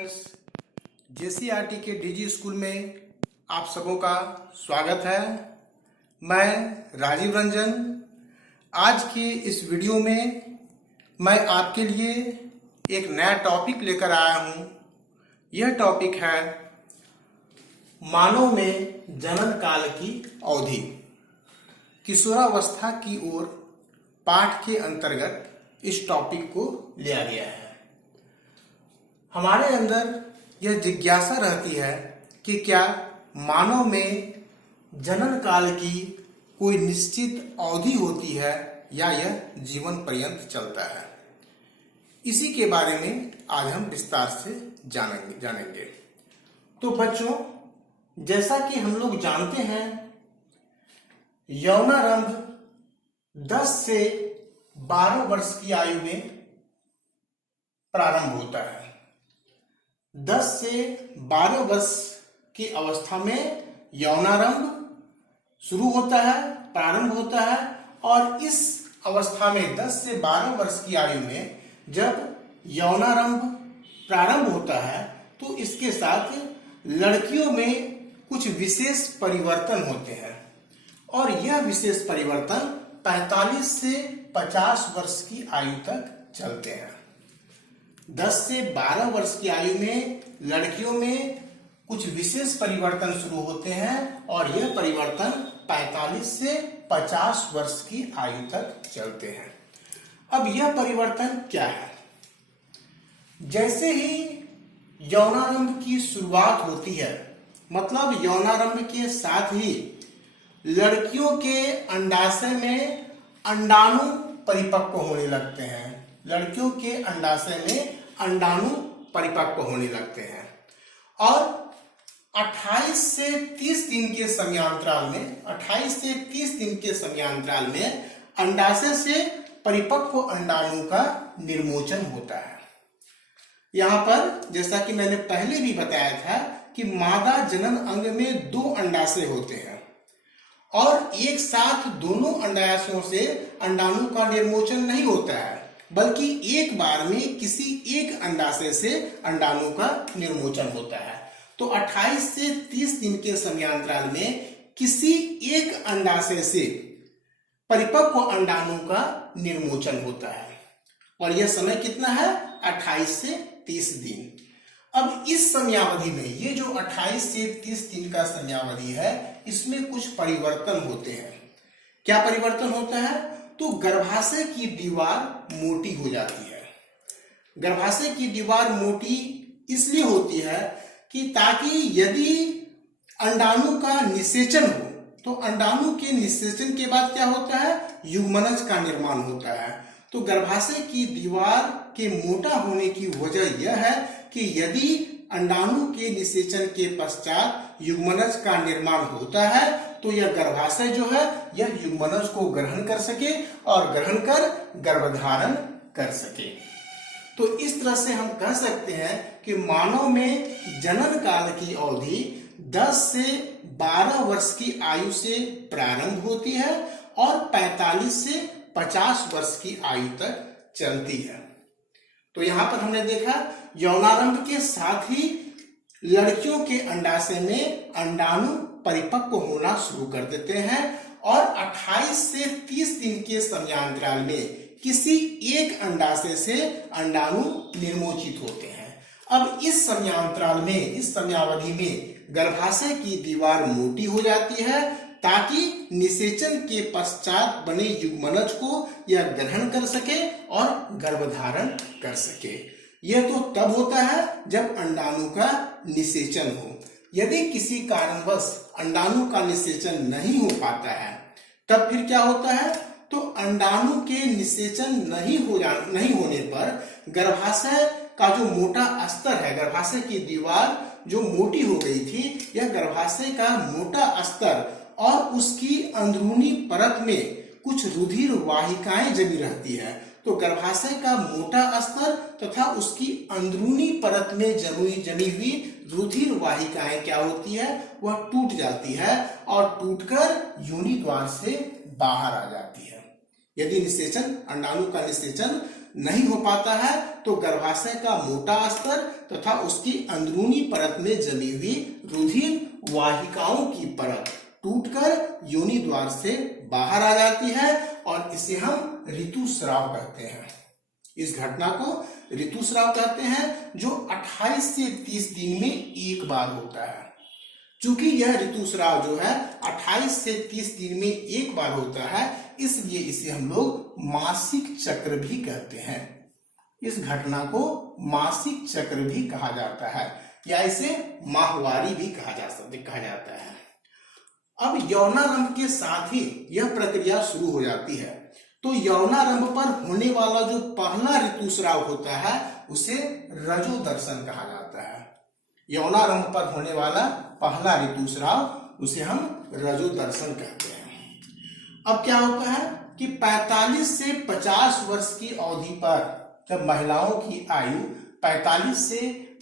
Friends, JCERT के DG school में आप सबों का स्वागत है। मैं राजीव रंजन। आज के इस वीडियो में मैं आपके लिए एक नया टॉपिक लेकर आया हूं। यह टॉपिक है मानव में जनन काल की अवधि। किशोरावस्था की ओर पाठ के अंतर्गत इस टॉपिक को लिया गया है। हमारे अंदर यह जिज्ञासा रहती है कि क्या मानव में जनन काल की कोई निश्चित अवधि होती है या यह जीवन पर्यंत चलता है। इसी के बारे में आज हम विस्तार से जानेंगे। तो बच्चों, जैसा कि हम लोग जानते हैं, यौनारंभ 10 से 12 वर्ष की आयु में प्रारंभ होता है। 10 से 12 वर्ष की अवस्था में यौनारंभ शुरू होता है, प्रारंभ होता है। और इस अवस्था में 10 से 12 वर्ष की आयु में जब यौनारंभ प्रारंभ होता है तो इसके साथ लड़कियों में कुछ विशेष परिवर्तन होते हैं और यह विशेष परिवर्तन 45 से 50 वर्ष की आयु तक चलते हैं। 10 से 12 वर्ष की आयु में लड़कियों में कुछ विशेष परिवर्तन शुरू होते हैं और यह परिवर्तन 45 से 50 वर्ष की आयु तक चलते हैं। अब यह परिवर्तन क्या है? जैसे ही यौनारंभ की शुरुआत होती है, मतलब यौनारंभ के साथ ही लड़कियों के अंडाशय में अंडाणु परिपक्व होने लगते हैं। लड़कियों के अंडाशय में अंडाणु परिपक्व होने लगते हैं और 28 से 30 दिन के समयांतराल में 28 से 30 दिन के समयांतराल में अंडाशय से परिपक्व अंडाणु का निर्मोचन होता है। यहाँ पर जैसा कि मैंने पहले भी बताया था कि मादा जनन अंग में 2 अंडाशय होते हैं और एक साथ दोनों अंडाशयों से अंडाणु का निर्मोचन नहीं होता है, बल्कि एक बार में किसी एक अंडाशय से अंडाणु का निर्मोचन होता है। तो 28 से 30 दिन के समयांतराल में किसी एक अंडाशय से परिपक्व अंडाणु का निर्मोचन होता है और यह समय कितना है? 28 से 30 दिन। अब इस समयावधि में ये जो 28 से 30 दिन का समयावधि है, इसमें कुछ परिवर्तन होते हैं। क्या परिवर्तन होता है? तो गर्भाशय की दीवार मोटी हो जाती है। गर्भाशय की दीवार मोटी इसलिए होती है कि ताकि यदि अंडाणु का निषेचन हो तो अंडाणु के निषेचन के बाद क्या होता है? युग्मनज का निर्माण होता है। तो गर्भाशय की दीवार के मोटा होने की वजह यह है कि यदि अंडाणु के निषेचन के पश्चात युग्मनज का निर्माण होता है तो यह गर्भाशय जो है यह युग्मनज को ग्रहण कर सके और ग्रहण कर गर्भधारण कर सके। तो इस तरह से हम कह सकते हैं कि मानव में जनन काल की अवधि 10 से 12 वर्ष की आयु से प्रारंभ होती है और 45 से 50 वर्ष की आयु तक चलती है। तो यहाँ पर हमने देखा यौनारंभ के साथ ही लड़कियों के अंडाशय में अंडाणु परिपक्व होना शुरू कर देते हैं और 28 से 30 दिन के समयांतराल में किसी एक अंडाशय से अंडाणु निर्मोचित होते हैं। अब इस समयांतराल में, इस समयावधि में गर्भाशय की दीवार मोटी हो जाती है ताकि निषेचन के पश्चात बने युग्मनज को यह ग्रहण कर सके और गर्भधारण कर सके। यह तो तब होता है जब अंडाणु का निषेचन हो। यदि किसी कारणवश अंडाणु का निषेचन नहीं हो पाता है तब फिर क्या होता है? तो अंडाणु के निषेचन नहीं होने पर गर्भाशय का जो मोटा अस्तर है, गर्भाशय की दीवार जो मोटी हो गई थी, यह गर्भाशय का मोटा अस्तर और उसकी अंदरूनी परत में कुछ रुधिर वाहिकाएं जमी रहती है। तो गर्भाशय का मोटा अस्तर तथा उसकी अंदरूनी परत में जमी हुई रुधिर वाहिकाएं क्या होती है? वह टूट जाती है और टूटकर योनि द्वार से बाहर आ जाती है। यदि निषेचन, अंडाणु का निषेचन नहीं हो पाता है तो गर्भाशय का मोटा स्तर तथा उसकी अंदरूनी परत में जमी हुई रुधिर वाहिकाओं की परत टूटकर योनि द्वार से बाहर आ जाती है और इसे हम ऋतुस्राव कहते हैं। इस घटना को ऋतुस्राव कहते हैं, जो 28 से 30 दिन में एक बार होता है। चूंकि यह ऋतुस्राव जो है 28 से 30 दिन में एक बार होता है, इसलिए इसे हम लोग मासिक चक्र भी कहते हैं। इस घटना को मासिक चक्र भी कहा जाता है या इसे माहवारी भी कहा जाता है। अब यौनारंभ के साथ ही यह प्रक्रिया शुरू हो जाती है। तो यौनारंभ पर होने वाला जो पहला ऋतुस्राव होता है उसे रजोदर्शन कहा जाता है। यौनारंभ पर होने वाला पहला ऋतुस्राव उसे हम रजोदर्शन कहते हैं। अब क्या होता है कि 45 से 50 वर्ष की अवधि पर जब महिलाओं की आयु 45 से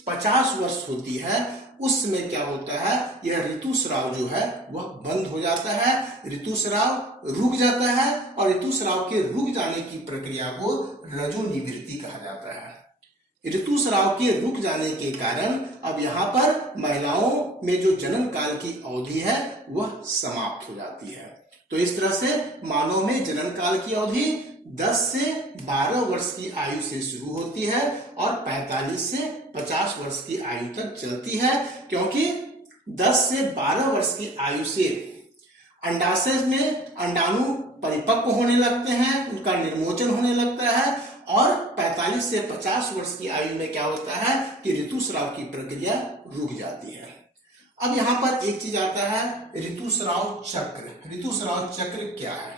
50 वर्ष होती है, उस समय क्या होता है, यह ऋतुस्राव जो है वह बंद हो जाता है, ऋतुस्राव रुक जाता है और ऋतुस्राव के रुक जाने की प्रक्रिया को रजोनिवृत्ति कहा जाता है। ऋतुस्राव के रुक जाने के कारण अब यहाँ पर महिलाओं में जो जनन काल की अवधि है वह समाप्त हो जाती है। तो इस तरह से मानव में जनन काल की अवधि 10 से 12 वर्ष की आयु से शुरू होती है और 45 से 50 वर्ष की आयु तक चलती है, क्योंकि 10 से 12 वर्ष की आयु से अंडाशय में अंडाणु परिपक्व होने लगते हैं, उनका निर्मोचन होने लगता है और 45 से 50 वर्ष की आयु में क्या होता है कि ऋतुस्राव की प्रक्रिया रुक जाती है। अब यहाँ पर एक चीज आता है ऋतुस्राव चक्र। ऋतुस्राव चक्र क्या है?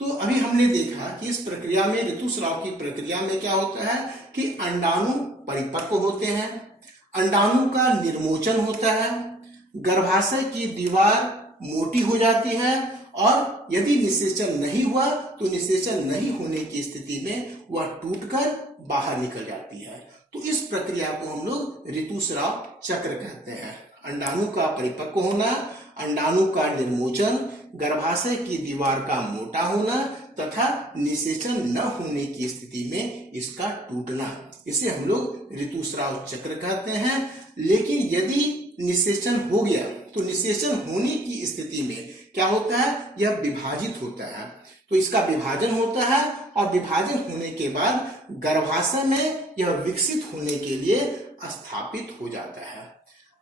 तो अभी हमने देखा कि इस प्रक्रिया में, ऋतुस्राव की प्रक्रिया में क्या होता है कि अंडाणु परिपक्व होते हैं, अंडाणु का निर्मोचन होता है, गर्भाशय की दीवार मोटी हो जाती है और यदि निषेचन नहीं हुआ तो निषेचन नहीं होने की स्थिति में वह टूटकर बाहर निकल जाती है। तो इस प्रक्रिया को हम लोग ऋतुस्राव चक्र कहते हैं। अंडाणु का परिपक्व होना, अंडाणु का निर्मोचन, गर्भाशय की दीवार का मोटा होना तथा निषेचन न होने की स्थिति में इसका टूटना, इसे हम लोग ऋतुस्राव चक्र कहते हैं। लेकिन यदि निषेचन हो गया तो निषेचन होने की स्थिति में क्या होता है, यह विभाजित होता है। तो इसका विभाजन होता है और विभाजन होने के बाद गर्भाशय में यह विकसित होने के लिए स्थापित हो जाता है।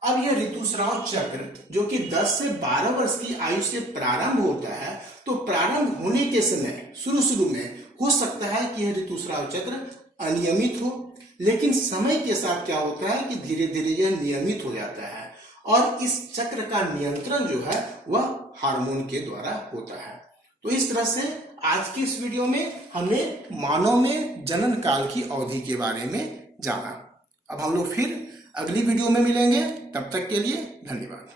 अब यह ऋतुस्राव चक्र जो कि 10 से 12 वर्ष की आयु से प्रारंभ होता है, तो प्रारंभ होने के समय शुरू में हो सकता है कि यह ऋतुस्राव चक्र अनियमित हो, लेकिन समय के साथ क्या होता है कि धीरे धीरे यह नियमित हो जाता है और इस चक्र का नियंत्रण जो है वह हार्मोन के द्वारा होता है। तो इस तरह से आज की इस वीडियो में हमने मानव में जनन काल की अवधि के बारे में जाना। अब हम लोग फिर अगली वीडियो में मिलेंगे, तब तक के लिए धन्यवाद।